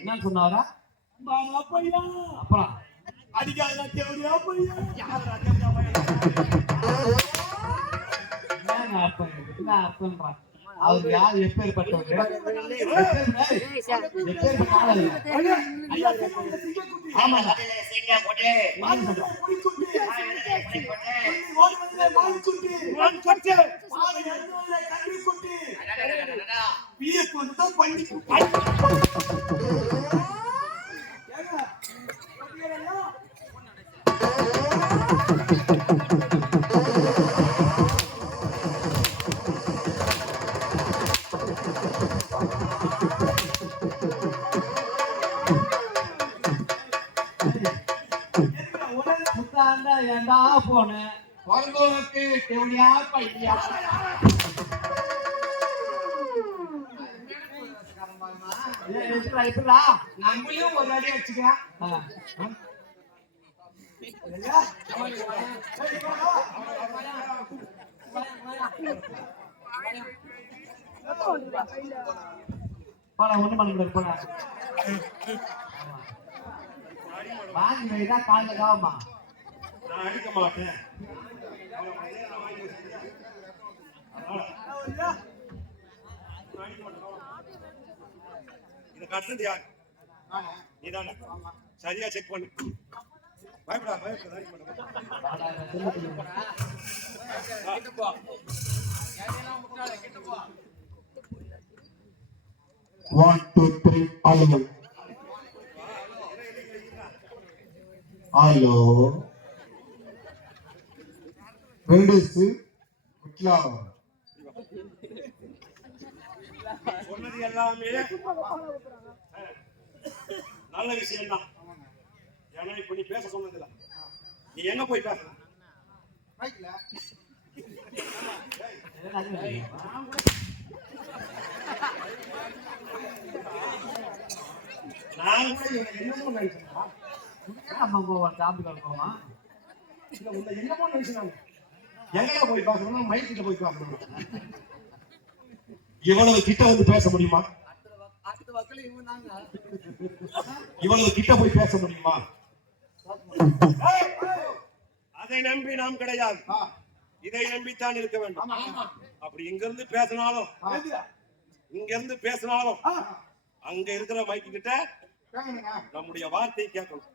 என்ன சொன்னாரா? அப்புறம் அவர் யார் எப்பேற்பட்டவர்? ஏண்டா போன பொறந்தோருக்கு தேவையா பையா எப்படா நம்மளையும் ஒரு அடி வச்சுக்கலாம். ஒண்ணு பண்ண முடியாது போனா வாங்கி வைடா காலைல காவமா. நான் அடிக்க மாட்டேன். இத கட்டுறது யார்? நீதானே? சரியா செக் பண்ணு. பயப்படா பயப்படா. 1 2 3 ஹலோ ஹலோ ரெண்டு விட்லா சொன்னது எல்லாமே நல்ல விஷயம் தான். ஏன்னா இப்ப நீ பேச சொன்னதில்ல, நீ எங்க போய் பேச நான் கூட என்னமோ நினைச்சேன். என்னமோ நினைச்சாங்க எங்க போய் பேசணும், மைக்கிட்ட போய் பேசணும். இவ்வளவு கிட்ட வந்து பேச முடியுமா? இவ்வளவு கிட்ட போய் பேச முடியுமா? அதை நம்பி நாம் கிடையாது, இதை நம்பித்தான் இருக்க வேண்டும். அப்படி இங்க இருந்து பேசினாலும் அங்க இருக்கிற மைக்கு கிட்ட நம்முடைய வார்த்தையை கேட்கணும்.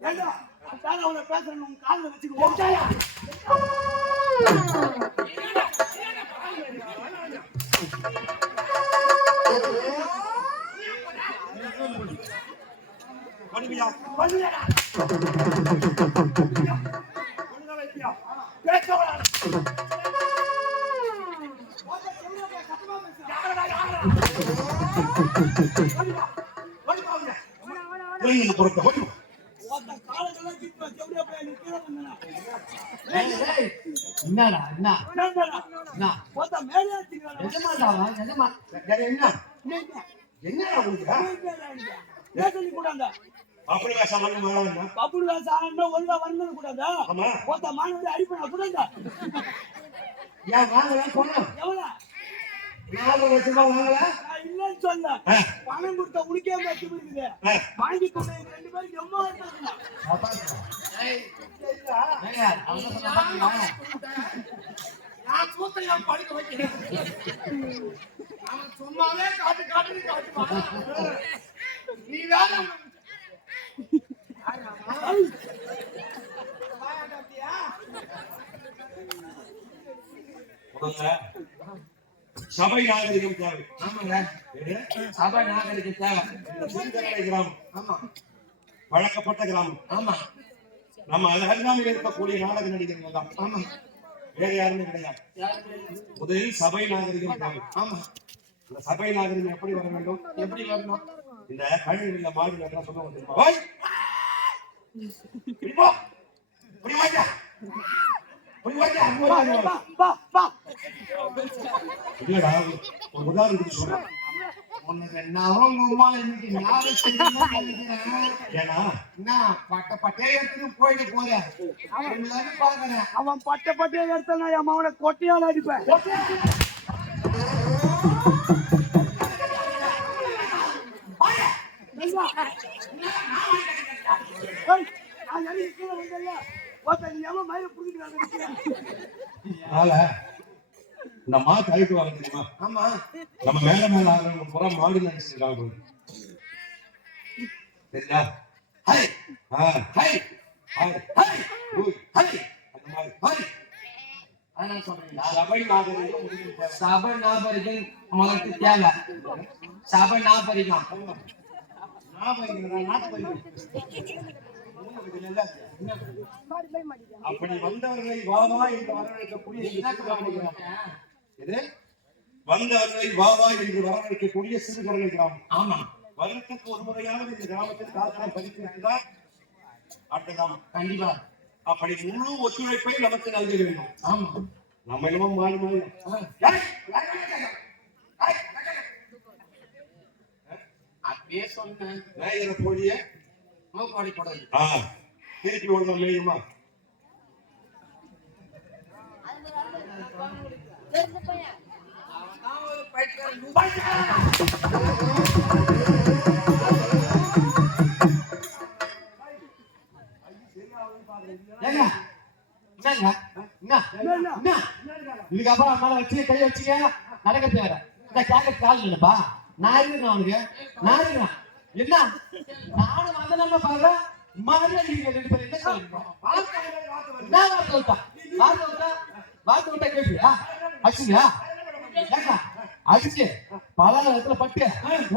பண்ணுவியா? என்னடா அப்படி ஒழுங்கா வரணும் கூடாதா? மாணவர் அடிப்படா கூடாதா? இல்லன்னு சொல்ல பணம் கொடுத்த உனக்கே மாற்றி இருக்குது. வாங்கி கொடுத்த 2 பேரும் எம்மா படிக்க வைக்கிறேன். சும்மாவே காட்டு காட்டுவான். நீ வேற சபை நாகரிகம் தேவை. சபை நாகரிகம் தேவை. கிராமம் பழக்கப்பட்ட கிராமம். நம்ம அருகாமையில் இருக்கக்கூடிய நாடக நடிகர்கள் தான். வேற யாருமே கிடையாது. முதலில் சபை நாகரிகம் தேவை. இந்த சபை நாகரிகம் எப்படி வர வேண்டும்? எப்படி வரணும்? இந்த கழிவுள்ள மாடு எல்லாம் சொல்ல வந்துருமா? இல்லடா, ஒரு உதாரணத்துக்கு சொல்றேன். அவன் பட்டே எடுத்தா என் அவனை கொட்டையால் அடிப்பேன். இந்த மாட்டு அழுக்கு வர தெரியுமா? நம்ம மேல ஆகிறவங்க புற மாடு நினைச்சிருக்காங்க. சரியா? சபை நாகரிகம் முதலுக்கு தேவை. சபை நாகரிகம் அப்படி வந்தவர்களை வாவா என்று வரவேற்கக்கூடிய சிறுகரணை கிராமம். வருடத்துக்கு ஒரு முறையாவது இந்த கிராமத்தில் காரணம் பதிப்பிருக்கிறார். கண்டிப்பா அப்படி முழு ஒத்துழைப்பை நமக்கு நல்க வேண்டும். நம்ம இடமும் மாறி மாறி அப்படியே சொன்னேன். திருப்பி ஒழுங்கு மேயுமா? இதுக்கப்புறம் மேல வச்சு கை வச்சுக்க நடக்க தேவை. இந்த கேட்க கால் இல்லப்பா. நான் இருக்கேன் அவனுக்கு. நான் இருக்கிறேன். என்ன நானும் வந்த நம்ம பாக்குறேன். வார்த்தை விட்டா கேப்பியா? அடிச்சுங்களா? அடிச்சு பல இடத்துல பட்டு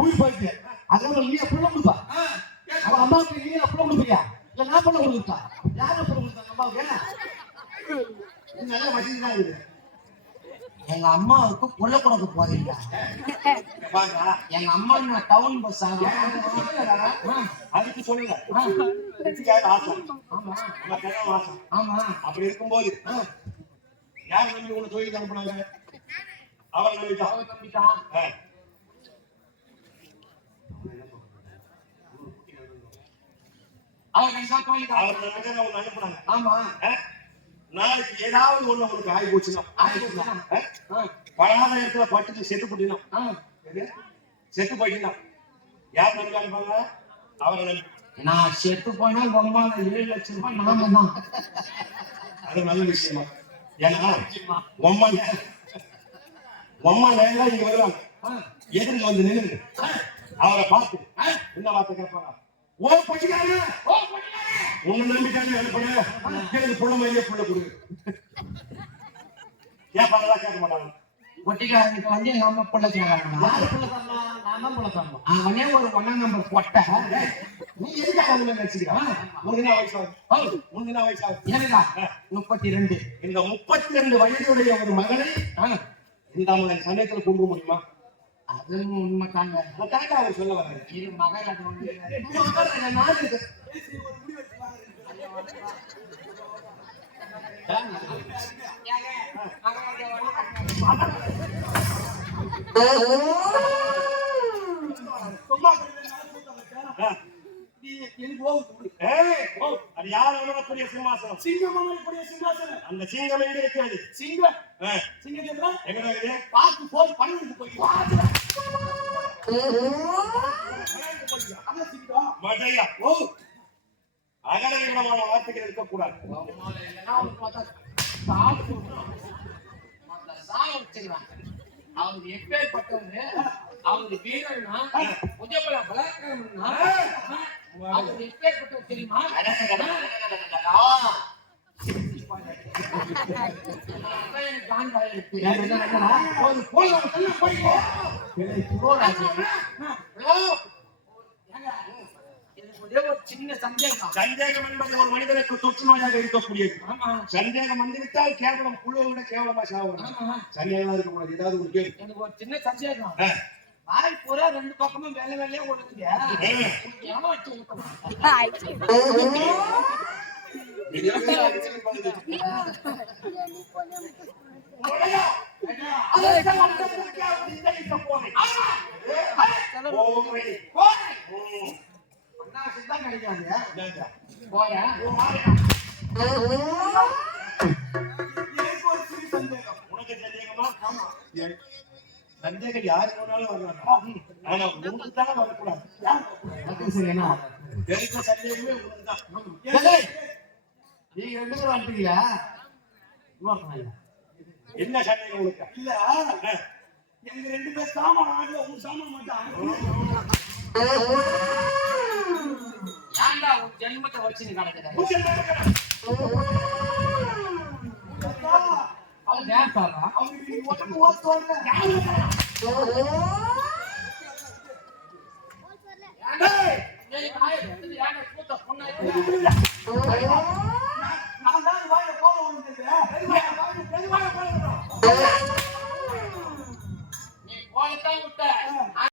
ஊழி போயிட்டு அதுக்கப்புறம் நீ புள்ள கொடுப்பா. அவன் அம்மாவுக்கு நீ புள்ள கொடுப்பியா? இல்ல நான் புள்ள கொடுத்தா? யாரும் புள்ள கொடுத்தாங்க அம்மாவுக்கு? நல்லா வசதி தான் இருக்குது. எங்க அம்மாவுக்கு புள்ள கொடுக்க போறீங்க. பாருங்க எங்க அம்மா நான் டவுன் பஸ் அதுக்கு சொல்லுங்க இதுக்காக ஆசை ஆமா நம்ம கிழமை ஆசை ஆமா அப்படி இருக்கும்போது யார் நம்பி உங்களை தொழிலுக்கு அனுப்புனாங்க அவரை நம்பிட்டான் அவ தம்பிட்டான். அவ கண்டிப்பா கோயிலுக்கு அவர் நம்பிட்டு அவங்க அனுப்புனாங்க ஆமா நாளைக்கு ஏதாவது ஒண்ணு உங்களுக்கு ஆகி போச்சுன்னா பழாத இடத்துல பட்டுட்டு செத்து போட்டீங்கன்னா செத்து போயிட்டீங்கன்னா யார் நம்பி அனுப்பாங்க அவரை நம்பி நான் செத்து போனா அம்மா 7 லட்சம் ரூபாய் நாம தான். அது நல்ல விஷயமா ஏன்னா உம்மா நேரம் இங்க வருவாங்க எதிர்க்கு வந்து நின்று அவரை பார்த்து என்ன வார்த்தை கேட்பாங்க ஓ பட்டிக்காரங்க உன்னை நம்பிட்டாங்க அனுப்புறேன் எனக்கு புள்ள மாதிரியே புள்ள கொடுங்க கேட்பாங்களா கேட்க மாட்டாங்க ஒட்டிக்காரனுக்கு வந்து எங்க அம்மா புள்ள கேட்கறாங்க. யாரு புள்ள தரணும்? நான் தான் புள்ள தரணும். அவனே ஒரு 1 நம்பர் போட்ட நீ எதுக்காக அவங்க நினைச்சுக்கிறான் உனக்கு என்ன வயசாகுது உனக்கு என்ன வயசாகுது எனக்கா 32. இந்த 32 வயதுடைய ஒரு மகனை இந்த மகன் சமயத்துல கொண்டு முடியுமா அது உண்மை தாங்க. கரெக்டா அவர் சொல்ல வர்றாரு இது மகள் அது ஒண்ணு அது யார் அமரக்கூடிய சிம்மாசனம் சிங்கம் அமரக்கூடிய சிங்காசனம். அந்த சிங்கம் எங்க இருக்கிறது சிங்கம் சிங்கத்தை எங்க இருக்குது பார்த்து போய் பண்ணிட்டு போய் அந்த சிங்கம் மடையா ஓ அகலவிடமான வார்த்தைகள் இருக்கக்கூடாது அவரு எப்பேற்பட்டவரு அவரு வீரர்னா புஜபல பலாத்காரம்னா அவரு எப்பேற்பட்டவர் தெரியுமா ஒரு போல ஒரு சின்ன சந்தேகம். சந்தேகம் என்பது ஒரு மனிதனுக்கு தொற்று நோயாக இருக்கக்கூடியது சந்தேகம் வந்துவிட்டால் கேவலம் புழுவை விட கேவலமா சாவணும் சந்தேகம் இருக்கக்கூடாது ஏதாவது ஒரு கேள்வி எனக்கு ஒரு சின்ன சந்தேகம். வாய் பூரா 2 பக்கமும் வெள்ளை வெள்ளையா ஒழுங்குங்க. ஏமா வச்சு சந்தேகம் யாரு வேணாலும் வரலாம் ஆனா உனக்கு தான் வரக்கூடாது எந்த சந்தேகமே உனக்குதான் நீங்க 2 பேரும் வந்துட்டீங்களா? என்ன சந்தேகம் உனக்கு இல்ல எங்க 2 பேர் சாமான் ஆடல உங்க சாமான் மட்டும் ஏன்டா உன் ஜென்மத்தை வச்சு நீ கிடக்குற? அவன் நேர்த்தாரா? அவங்களுக்கு நீ உடம்பு ஓட்டுவாங்க. ஏன்டா? ஏய், நாயை எடுத்து ஏன்டா கூட்ட பொண்ணாயிட்டு?